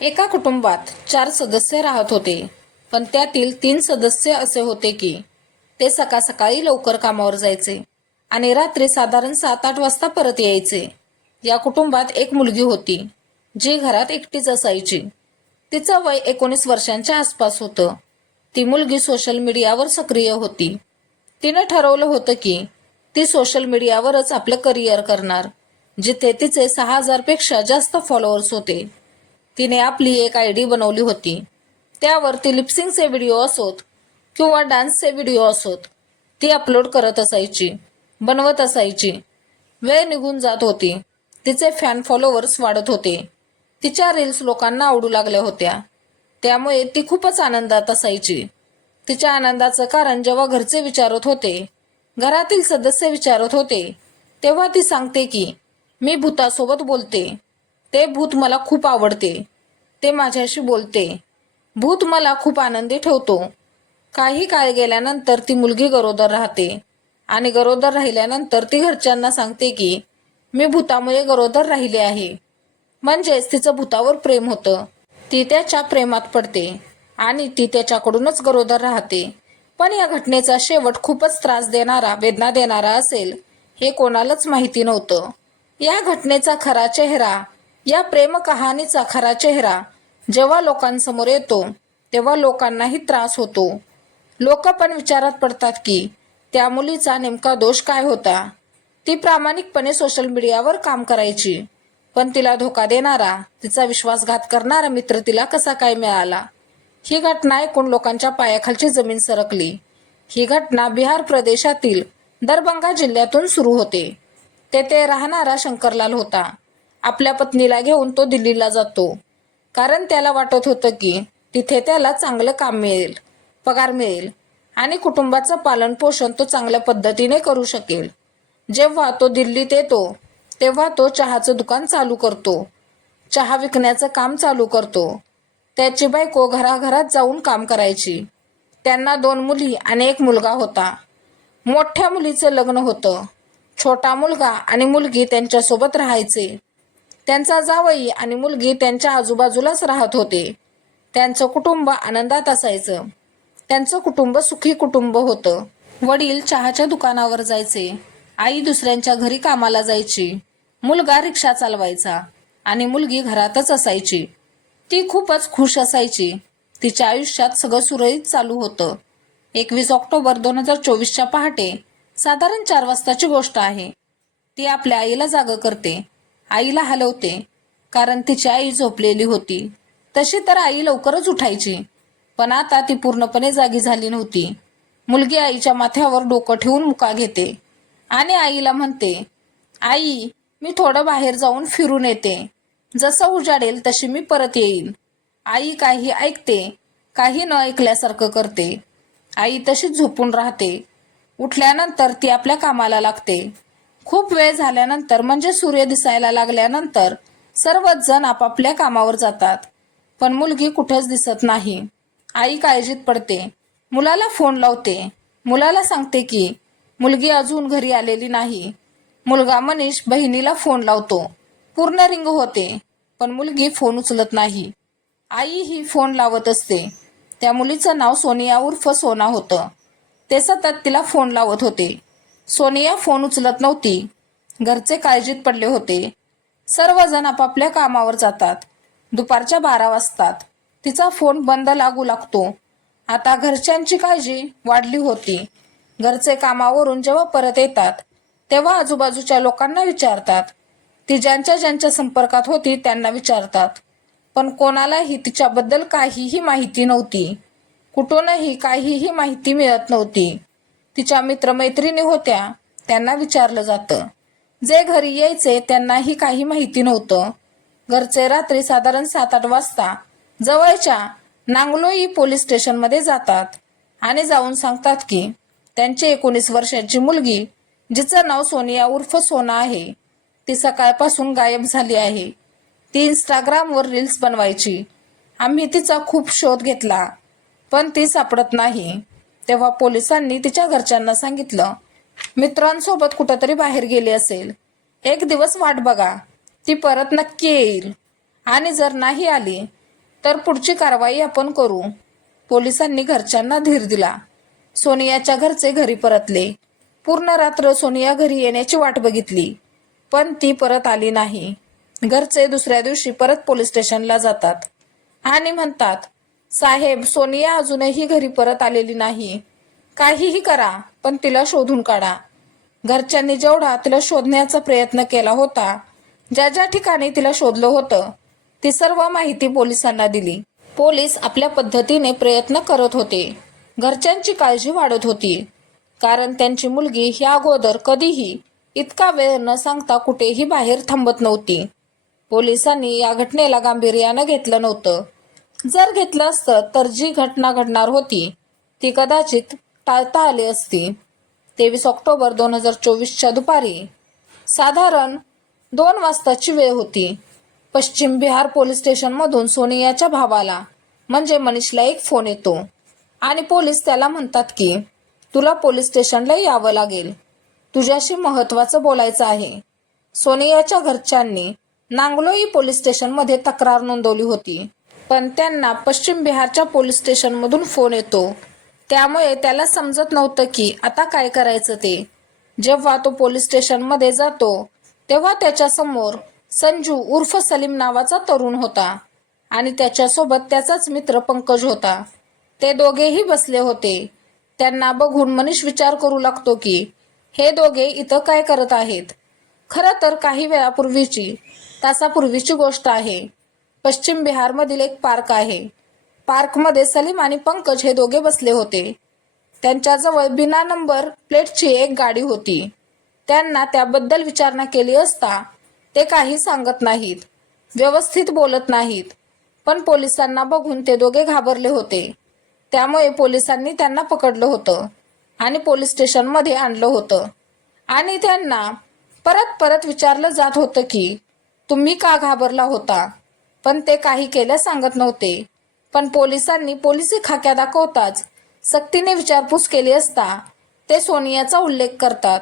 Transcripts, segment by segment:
एका कुटुंबात 4 सदस्य राहत होते, पण त्यातील 3 सदस्य असे होते की ते सकाळ सकाळी लवकर कामावर जायचे आणि रात्री साधारण 7-8 वाजता परत यायचे. या कुटुंबात एक मुलगी होती, जी घरात एकटीच असायची. तिचं वय 19 वर्षांच्या आसपास होतं. ती मुलगी सोशल मीडियावर सक्रिय होती. तिनं ठरवलं होतं की ती सोशल मीडियावरच आपलं करिअर करणार, जिथे तिचे 6,000 पेक्षा जास्त फॉलोअर्स होते. तिने आपली एक आयडी बनवली होती. त्यावर ती लिपसिंगचे व्हिडिओ असोत किंवा डान्सचे व्हिडिओ असोत, ती अपलोड करत असायची, बनवत असायची. वेळ निघून जात होती. तिचे फॅन फॉलोअर्स वाढत होते. तिच्या रील्स लोकांना आवडू लागल्या होत्या. त्यामुळे ती खूपच आनंदात असायची. तिच्या आनंदाचं कारण जेव्हा घरचे विचारत होते, घरातील सदस्य विचारत होते, तेव्हा ती सांगते की मी भूतासोबत बोलते. ते भूत मला खूप आवडते. ते माझ्याशी बोलते. भूत मला खूप आनंदी ठेवतो. काही काळ गेल्यानंतर ती मुलगी गरोदर राहते आणि गरोदर राहिल्यानंतर ती घरच्यांना सांगते की मी भूतामुळे गरोदर राहिले आहे. म्हणजेच तिचं भूतावर प्रेम होतं. ती त्याच्या प्रेमात पडते आणि ती त्याच्याकडूनच गरोदर राहते. पण या घटनेचा शेवट खूपच त्रास देणारा, वेदना देणारा असेल हे कोणालाच माहिती नव्हतं. या घटनेचा खरा चेहरा, या प्रेम कहाणीचा खरा चेहरा जेव्हा लोकांसमोर येतो, तेव्हा लोकांनाही त्रास होतो. लोक पण विचारात पडतात की त्या मुलीचा नेमका दोष काय होता. ती प्रामाणिकपणे सोशल मीडियावर काम करायची, पण तिला धोका देणारा, तिचा विश्वासघात करणारा मित्र तिला कसा काय मिळाला. ही घटना ऐकून लोकांच्या पायाखालची जमीन सरकली. ही घटना बिहार प्रदेशातील दरभंगा जिल्ह्यातून सुरू होते. तेथे राहणारा शंकरलाल होता. आपल्या पत्नीला घेऊन तो दिल्लीला जातो, कारण त्याला वाटत होतं की तिथे त्याला चांगलं काम मिळेल, पगार मिळेल आणि कुटुंबाचं पालन पोषण तो चांगल्या पद्धतीने करू शकेल. जेव्हा तो दिल्लीत येतो, तेव्हा तो चहाचं दुकान चालू करतो. चहा विकण्याचं काम चालू करतो. त्याची बायको घराघरात जाऊन काम करायची. त्यांना 2 मुली आणि 1 मुलगा होता. मोठ्या मुलीचं लग्न होतं. छोटा मुलगा आणि मुलगी त्यांच्यासोबत राहायचे. त्यांचा जावई आणि मुलगी त्यांच्या आजूबाजूलाच राहत होते. त्यांचं कुटुंब आनंदात असायचं. त्यांचं कुटुंब सुखी कुटुंब होतं. वडील चहाच्या दुकानावर जायचे, आई दुसऱ्यांच्या घरी कामाला जायची, मुलगा रिक्षा चालवायचा आणि मुलगी घरातच असायची. ती खूपच खुश असायची. तिच्या आयुष्यात सगळं सुरळीत चालू होतं. 21 ऑक्टोबर 2024च्या पहाटे साधारण 4 वाजताची गोष्ट आहे. ती आपल्या आईला जागं करते. आईला हलवते, कारण तिची आई झोपलेली होती. तशी तर आई लवकरच उठायची, पण आता ती पूर्णपणे जागी झाली नव्हती. मुलगी आईच्या माथ्यावर डोकं ठेवून मुका घेते आणि आईला म्हणते, आई, मी थोडं बाहेर जाऊन फिरून येते. जसं उजाडेल तशी मी परत येईल. आई काही ऐकते, काही न ऐकल्यासारखं करते. आई तशीच झोपून राहते. उठल्यानंतर ती आपल्या कामाला लागते. खूप वेळ झाल्यानंतर, म्हणजे सूर्य दिसायला लागल्यानंतर सर्वच जण आपापल्या कामावर जातात, पण मुलगी कुठेच दिसत नाही. आई काळजीत पडते. मुलाला फोन लावते. मुलाला सांगते की मुलगी अजून घरी आलेली नाही. मुलगा मनीष बहिणीला फोन लावतो. पूर्ण रिंग होते, पण मुलगी फोन उचलत नाही. आई ही फोन लावत असते. त्या मुलीचं नाव सोनिया उर्फ सोना होतं. ते सतत तिला फोन लावत होते. सोनिया फोन उचलत नव्हती. घरचे काळजीत पडले होते. सर्वजण आपापल्या कामावर जातात. दुपारच्या 12 वाजतात. तिचा फोन बंद लागू लागतो. आता घरच्यांची काळजी वाढली होती. घरचे कामावरून जेव्हा परत येतात, तेव्हा आजूबाजूच्या लोकांना विचारतात. ती ज्यांच्या ज्यांच्या संपर्कात होती त्यांना विचारतात, पण कोणालाही तिच्याबद्दल काहीही माहिती नव्हती. कुठूनही काहीही माहिती मिळत नव्हती. तिच्या मित्रमैत्रिणी होत्या, त्यांना विचारलं जातं. जे घरी यायचे त्यांनाही काही माहिती नव्हतं. घरचे रात्री साधारण 7-8 वाजता जवळच्या नांगलोई पोलीस स्टेशनमध्ये जातात आणि जाऊन सांगतात की त्यांची 19 वर्षाची मुलगी, जिचं नाव सोनिया उर्फ सोना आहे, ती सकाळपासून गायब झाली आहे. ती इंस्टाग्रामवर रील्स बनवायची. आम्ही तिचा खूप शोध घेतला, पण ती सापडत नाही. तेव्हा पोलिसांनी तिच्या घरच्यांना सांगितलं, मित्रांसोबत कुठंतरी बाहेर गेली असेल. एक दिवस वाट बघा, ती परत नक्की येईल. आणि जर नाही आली तर पुढची कारवाई आपण करू. पोलिसांनी घरच्यांना धीर दिला. सोनियाच्या घरचे घरी परतले. पूर्ण रात्र सोनिया घरी येण्याची वाट बघितली, पण ती परत आली नाही. घरचे दुसऱ्या दिवशी परत पोलीस स्टेशनला जातात आणि म्हणतात, साहेब, सोनिया अजूनही घरी परत आलेली नाही. काहीही करा, पण तिला शोधून काढा. घरच्यांनी जेवढा तिला शोधण्याचा प्रयत्न केला होता, ज्या ज्या ठिकाणी तिला शोधलं होतं, ती सर्व माहिती पोलिसांना दिली. पोलीस आपल्या पद्धतीने प्रयत्न करत होते. घरच्यांची काळजी वाढत होती, कारण त्यांची मुलगी ह्या अगोदर कधीही इतका वेळ न सांगता कुठेही बाहेर थांबत नव्हती. पोलिसांनी या घटनेला गांभीर्यानं घेतलं नव्हतं. जर घेतलं असतं तर जी घटना घडणार होती ती कदाचित टाळता आली असती. 23 ऑक्टोबर 2024च्या दुपारी साधारण 2 वाजताची वेळ होती. पश्चिम बिहार पोलीस स्टेशनमधून सोनियाच्या भावाला म्हणजे मनीषला एक फोन येतो आणि पोलीस त्याला म्हणतात की तुला पोलीस स्टेशनला यावं लागेल, तुझ्याशी महत्त्वाचं बोलायचं आहे. सोनियाच्या घरच्यांनी नांगलोई पोलीस स्टेशनमध्ये तक्रार नोंदवली होती, पण त्यांना पश्चिम बिहारच्या पोलीस स्टेशनमधून फोन येतो, त्यामुळे त्याला समजत नव्हतं की आता काय करायचं ते. जेव्हा तो पोलीस स्टेशनमध्ये जातो तेव्हा त्याच्यासमोर संजू उर्फ सलीम नावाचा तरुण होता आणि त्याच्यासोबत त्याचाच मित्र पंकज होता. ते दोघेही बसले होते. त्यांना बघून मनीष विचार करू लागतो की हे दोघे इथं काय करत आहेत. खरं तर काही वेळापूर्वीची तासापूर्वीची गोष्ट आहे. पश्चिम बिहारमधील एक पार्क आहे. पार्कमध्ये सलीम आणि पंकज हे दोघे बसले होते. त्यांच्याजवळ बिना नंबर प्लेटची एक गाडी होती. त्यांना त्याबद्दल विचारणा केली असता ते काही सांगत नाहीत, व्यवस्थित बोलत नाहीत. पण पोलिसांना बघून ते दोघे घाबरले होते. त्यामुळे पोलिसांनी त्यांना पकडलं होतं आणि पोलीस स्टेशनमध्ये आणलं होतं आणि त्यांना परत परत विचारलं जात होतं की तुम्ही का घाबरला होता, पण ते काही केल्या सांगत नव्हते. पण पोलिसांनी पोलिसी खाक्या दाखवताच सक्तीने विचारपूस केली असता ते सोनियाचा उल्लेख करतात.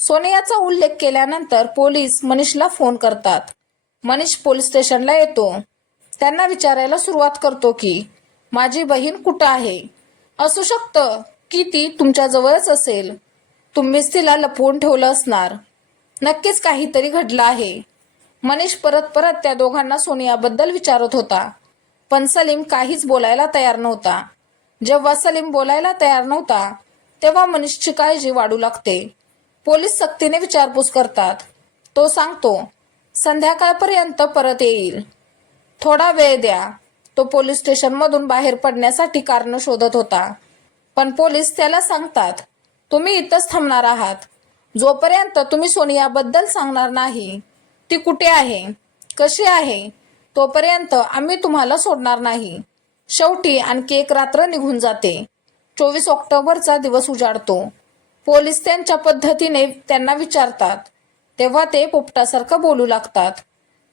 सोनियाचा उल्लेख केल्यानंतर पोलीस मनीषला फोन करतात. मनीष पोलीस स्टेशनला येतो. त्यांना विचारायला सुरुवात करतो की माझी बहीण कुठं आहे. असू शकतं की ती तुमच्याजवळच असेल. तुम्हीच तिला लपवून ठेवलं असणार. नक्कीच काहीतरी घडलं आहे. मनीष परत परत त्या दोघांना सोनियाबद्दल विचारत होता, पण सलीम काहीच बोलायला तयार नव्हता. जेव्हा सलीम बोलायला तयार नव्हता तेव्हा मनीषची काळजी वाढू लागते. पोलीस सक्तीने विचारपूस करतात. तो सांगतो, संध्याकाळपर्यंत परत येईल, थोडा वेळ द्या. तो पोलीस स्टेशनमधून बाहेर पडण्यासाठी कारण शोधत होता, पण पोलीस त्याला सांगतात, तुम्ही इथंच थांबणार आहात. जोपर्यंत तुम्ही सोनियाबद्दल सांगणार नाही, ती कुठे आहे, कशी आहे, तोपर्यंत आम्ही तुम्हाला सोडणार नाही. शेवटी आणखी एक रात्र निघून जाते. 24 ऑक्टोबरचा दिवस उजाडतो. पोलीस त्यांच्या पद्धतीने त्यांना विचारतात, तेव्हा ते पोपटासारखं बोलू लागतात.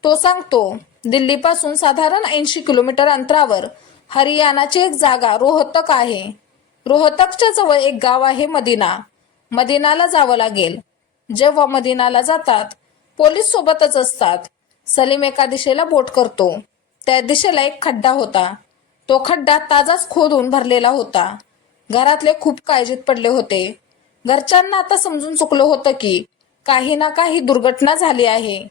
तो सांगतो, दिल्लीपासून साधारण 80 किलोमीटर अंतरावर हरियाणाची एक जागा रोहतक आहे. रोहतकच्या जवळ एक गाव आहे मदिना. मदिनाला जावं लागेल. जेव्हा मदिनाला जातात पोलीस सोबतच असतात. सलीम एका दिशेला बोट करतो. त्या दिशेला एक खड्डा होता. तो खड्डा ताजाच खोदून भरलेला होता. घरातले खूप काळजीत पडले होते. घरच्यांना आता समजून चुकलं होतं की काही ना काही दुर्घटना झाली आहे.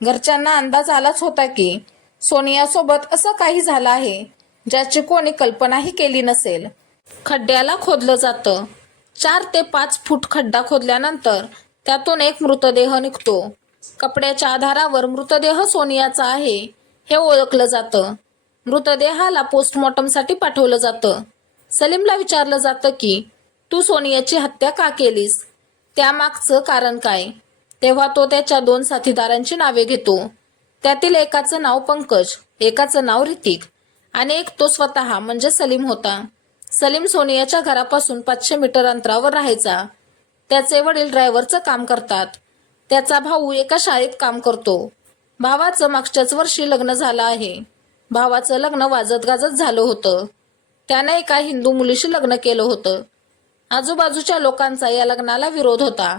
घरच्यांना अंदाज आलाच होता की सोनियासोबत असं काही झालं आहे ज्याची कोणी कल्पनाही केली नसेल. खड्ड्याला खोदलं जातं. 4 ते 5 फूट खड्डा खोदल्यानंतर त्यातून एक मृतदेह निघतो. कपड्याच्या आधारावर मृतदेह सोनियाचा आहे हे ओळखलं जातं. मृतदेहाला पोस्टमॉर्टमसाठी पाठवलं जातं. सलीमला विचारलं जातं की तू सोनियाची हत्या का केलीस, त्यामागचं कारण काय. तेव्हा तो त्याच्या 2 साथीदारांची नावे घेतो. त्यातील एकाचं नाव पंकज, एकाचं नाव ऋतिक आणि एक तो स्वतः म्हणजे सलीम होता. सलीम सोनियाच्या घरापासून 500 मीटर अंतरावर राहायचा. त्याचे वडील ड्रायव्हरचं काम करतात. त्याचा भाऊ एका शाळेत काम करतो. भावाचं मागच्याच वर्षी लग्न झालं आहे. भावाचं लग्न वाजत गाजत झालं होतं. त्याने एका हिंदू मुलीशी लग्न केलं होतं. आजूबाजूच्या लोकांचा या लग्नाला विरोध होता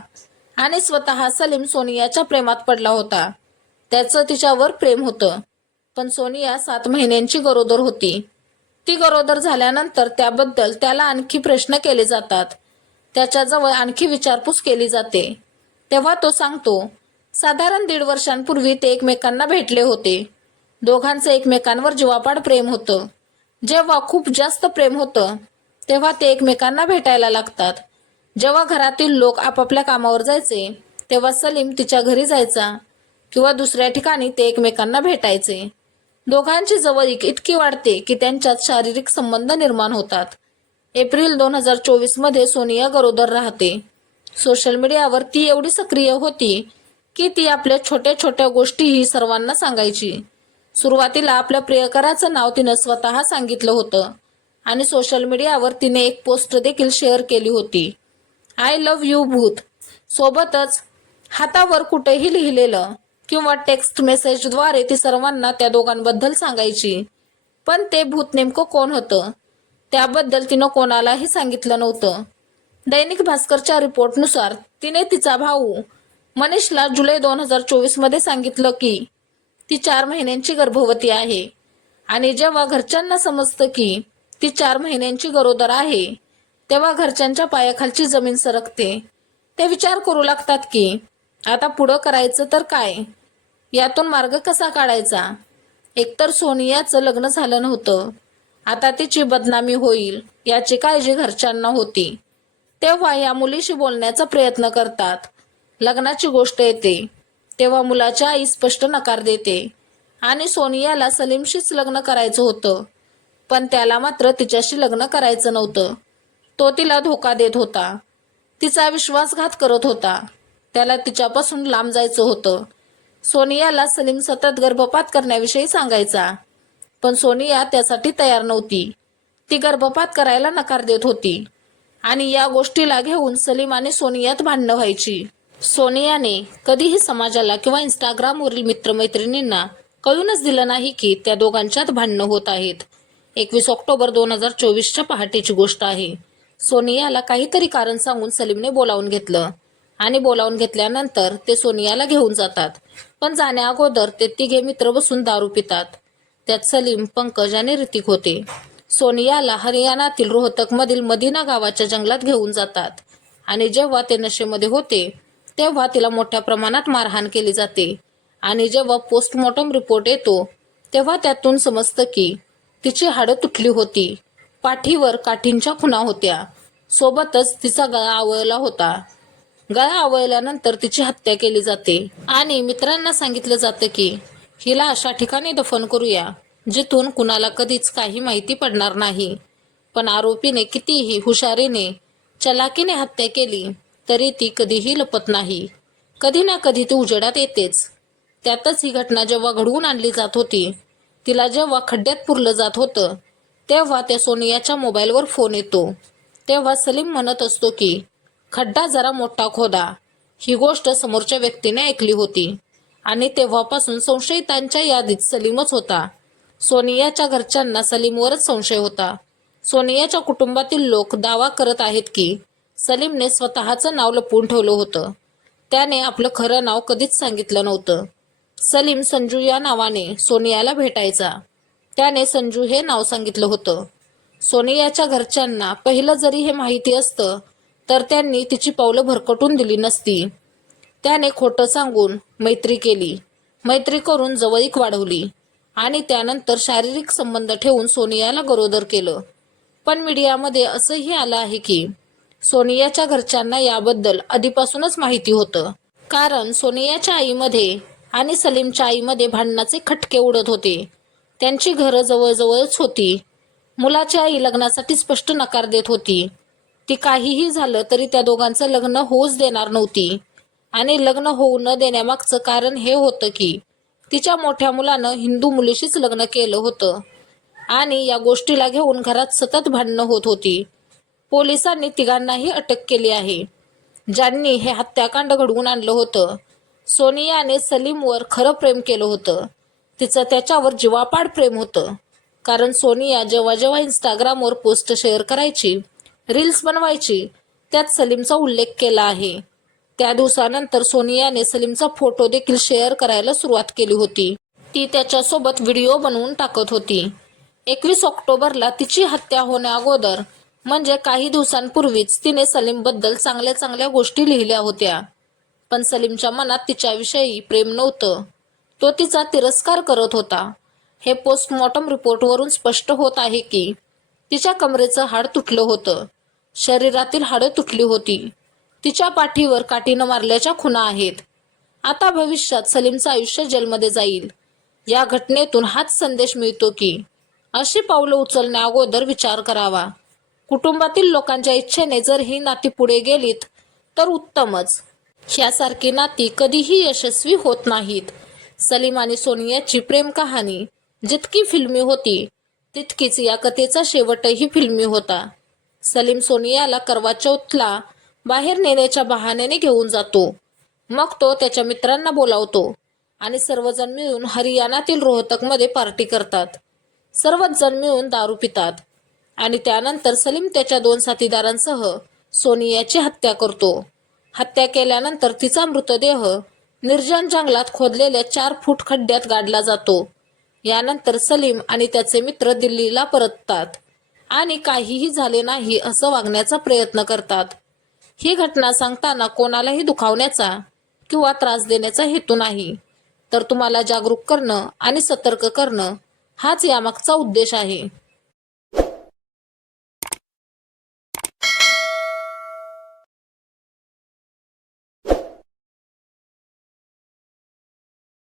आणि स्वतः सलीम सोनियाच्या प्रेमात पडला होता. त्याचं तिच्यावर प्रेम होतं. पण सोनिया 7 महिन्यांची गरोदर होती. ती गरोदर झाल्यानंतर त्याबद्दल त्याला आणखी प्रश्न केले जातात. त्याच्याजवळ आणखी विचारपूस केली जाते. तेव्हा तो सांगतो, साधारण 1.5 वर्षांपूर्वी ते एकमेकांना भेटले होते. दोघांचं एकमेकांवर जीवापाड प्रेम होतं. जेव्हा खूप जास्त प्रेम होतं तेव्हा ते एकमेकांना भेटायला लागतात. जेव्हा घरातील लोक आपापल्या कामावर जायचे तेव्हा सलीम तिच्या घरी जायचा किंवा दुसऱ्या ठिकाणी ते एकमेकांना भेटायचे. दोघांची जवळीक इतकी वाढते की त्यांच्यात शारीरिक संबंध निर्माण होतात. एप्रिल 2024 मध्ये सोनिया गरोदर राहते. सोशल मीडियावर ती एवढी सक्रिय होती की ती आपल्या छोट्या छोट्या गोष्टीही सर्वांना सांगायची. सुरुवातीला आपल्या प्रियकराचं नाव तिनं स्वतः सांगितलं होतं आणि सोशल मीडियावर तिने एक पोस्ट देखील शेअर केली होती, आय लव्ह यू भूत. सोबतच हातावर कुठेही लिहिलेलं किंवा टेक्स्ट मेसेजद्वारे ती सर्वांना त्या दोघांबद्दल सांगायची. पण ते भूत नेमकं कोण होतं त्याबद्दल तिनं कोणालाही सांगितलं नव्हतं. दैनिक भास्करच्या रिपोर्टनुसार तिने तिचा भाऊ मनीषला जुलै 2024 मध्ये सांगितलं की ती 4 महिन्यांची गर्भवती आहे. आणि जेव्हा घरच्यांना समजतं की ती 4 महिन्यांची गरोदर आहे तेव्हा घरच्यांच्या पायाखालची जमीन सरकते. ते विचार करू लागतात की आता पुढं करायचं तर काय, यातून मार्ग कसा काढायचा. एकतर सोनियाचं लग्न झालं नव्हतं, आता तिची बदनामी होईल याची काळजी घरच्यांना होती. तेव्हा या मुलीशी बोलण्याचा प्रयत्न करतात. लग्नाची गोष्ट येते तेव्हा मुलाच्या आई स्पष्ट नकार देते आणि सोनियाला सलीमशीच लग्न करायचं होतं. पण त्याला मात्र तिच्याशी लग्न करायचं नव्हतं. तो तिला धोका देत होता, तिचा विश्वासघात करत होता. त्याला तिच्यापासून लांब जायचं होतं. सोनियाला सलीम सतत गर्भपात करण्याविषयी सांगायचा, पण सोनिया त्यासाठी तयार नव्हती. ती गर्भपात करायला नकार देत होती आणि या गोष्टीला घेऊन सलीम आणि सोनियात भांडणं व्हायची. सोनियाने कधीही समाजाला किंवा इंस्टाग्रामवरील मित्रमैत्रिणींना कळूनच दिलं नाही की त्या दोघांच्यात भांडणं होत आहेत. 21 ऑक्टोबर 2024च्या पहाटेची गोष्ट आहे. सोनियाला काहीतरी कारण सांगून सलीमने बोलावून घेतलं आणि बोलावून घेतल्यानंतर ते सोनियाला घेऊन जातात. पण जाण्या अगोदर ते तिघे मित्र बसून दारू पितात. त्यात सलीम, पंकज आणि ऋतिक होते. सोनियाला हरियाणातील रोहतकमधील मदिना गावाच्या जंगलात घेऊन जातात आणि जेव्हा ते नशेमध्ये होते तेव्हा तिला मोठ्या प्रमाणात मारहाण केली जाते. आणि जेव्हा पोस्टमॉर्टम रिपोर्ट येतो तेव्हा त्यातून समजतं की तिची हाडं तुटली होती, पाठीवर काठींच्या खुणा होत्या, सोबतच तिचा गळा आवळला होता. गळा आवळल्यानंतर तिची हत्या केली जाते आणि मित्रांना सांगितलं जातं की हिला अशा ठिकाणी दफन करूया जिथून कुणाला कधीच काही माहिती पडणार नाही. पण आरोपीने कितीही हुशारीने, चलाकीने हत्या केली तरी ती कधीही लपत नाही. कधी ना कधी ती उजेडात येतेच. त्यातच ही घटना जेव्हा घडवून आणली जात होती, तिला जेव्हा खड्ड्यात पुरलं जात होतं तेव्हा त्या सोनियाच्या मोबाईलवर फोन येतो. तेव्हा सलीम म्हणत असतो की खड्डा जरा मोठा खोदा. ही गोष्ट समोरच्या व्यक्तीने ऐकली होती आणि तेव्हापासून संशयितांच्या यादीत सलीमच होता. सोनियाच्या घरच्यांना सलीमवरच संशय होता. सोनियाच्या कुटुंबातील लोक दावा करत आहेत की सलीमने स्वतःचं नाव लपवून ठेवलं होतं. त्याने आपलं खरं नाव कधीच सांगितलं नव्हतं. सलीम संजू या नावाने सोनियाला भेटायचा. त्याने संजू हे नाव सांगितलं होतं. सोनियाच्या घरच्यांना पहिलं जरी हे माहिती असतं तर त्यांनी तिची पावलं भरकटून दिली नसती. त्याने खोटं सांगून मैत्री केली. मैत्री करून जवळीक वाढवली आणि त्यानंतर शारीरिक संबंध ठेवून सोनियाला गरोदर केलं. पण मीडियामध्ये असंही आलं आहे की सोनियाच्या घरच्यांना याबद्दल आधीपासूनच माहिती होतं. कारण सोनियाच्या आईमध्ये आणि सलीमच्या आईमध्ये भांडणाचे खटके उडत होते. त्यांची घरं जवळजवळच होती. मुलाची आई लग्नासाठी स्पष्ट नकार देत होती. ती काहीही झालं तरी त्या दोघांचं लग्न होऊच देणार नव्हती. आणि लग्न होऊ न देण्यामागचं कारण हे होतं की तिच्या मोठ्या मुलानं हिंदू मुलीशीच लग्न केलं होतं आणि या गोष्टीला घेऊन घरात सतत भांडणं होत होती. पोलिसांनी तिघांनाही अटक केली आहे, ज्यांनी हे हत्याकांड घडवून आणलं होतं. सोनियाने सलीमवर खरं प्रेम केलं होतं. तिचं त्याच्यावर जीवापाड प्रेम होतं. कारण सोनिया जेव्हा जेव्हा इंस्टाग्रामवर पोस्ट शेअर करायची, रील्स बनवायची, त्यात सलीमचा उल्लेख केला आहे. त्या दिवसानंतर सोनियाने सलीमचा फोटो देखील शेअर करायला सुरुवात केली होती. ती त्याच्यासोबत व्हिडिओ बनवून टाकत होती. 21 ऑक्टोबरला तिची हत्या होण्याअगोदर म्हणजे काही दिवसांपूर्वीच तिने सलीमबद्दल चांगल्या चांगल्या गोष्टी लिहिल्या होत्या. पण सलीमच्या मनात तिच्याविषयी प्रेम नव्हतं. तो तिचा तिरस्कार करत होता. हे पोस्टमॉर्टम रिपोर्टवरून स्पष्ट होत आहे की तिच्या कमरेचं हाड तुटलं होतं. शरीरातील हाडं तुटली होती. तिच्या पाठीवर काठीनं मारल्याच्या खुणा आहेत. आता भविष्यात सलीमचं आयुष्य जेलमध्ये जाईल. या घटनेतून हाच संदेश मिळतो की अशी पावलं उचलण्याअगोदर विचार करावा. कुटुंबातील लोकांच्या इच्छेने जर ही नाती पुढे गेलीत तर उत्तमच. ह्यासारखी नाती कधीही यशस्वी होत नाहीत. सलीम आणि सोनियाची प्रेम कहाणी जितकी फिल्मी होती तितकीच या कथेचा शेवटही फिल्मी होता. सलीम सोनियाला करवा चौथला बाहेर नेण्याच्या बहाण्याने घेऊन जातो. मग तो त्याच्या मित्रांना बोलावतो आणि सर्वजण मिळून हरियाणातील रोहतकमध्ये पार्टी करतात. सर्वच जण मिळून दारू पितात आणि त्यानंतर सलीम त्याच्या 2 साथीदारांसह सोनियाची हत्या करतो. हत्या केल्यानंतर तिचा मृतदेह निर्जन जंगलात खोदलेल्या 4 फूट खड्ड्यात गाडला जातो. यानंतर सलीम आणि त्याचे मित्र दिल्लीला परततात आणि काहीही झाले नाही असं वागण्याचा प्रयत्न करतात. ही घटना सांगताना कोणालाही दुखावण्याचा किंवा त्रास देण्याचा हेतू नाही, तर तुम्हाला जागरूक करणं आणि सतर्क करणं हाच यामागचा उद्देश आहे.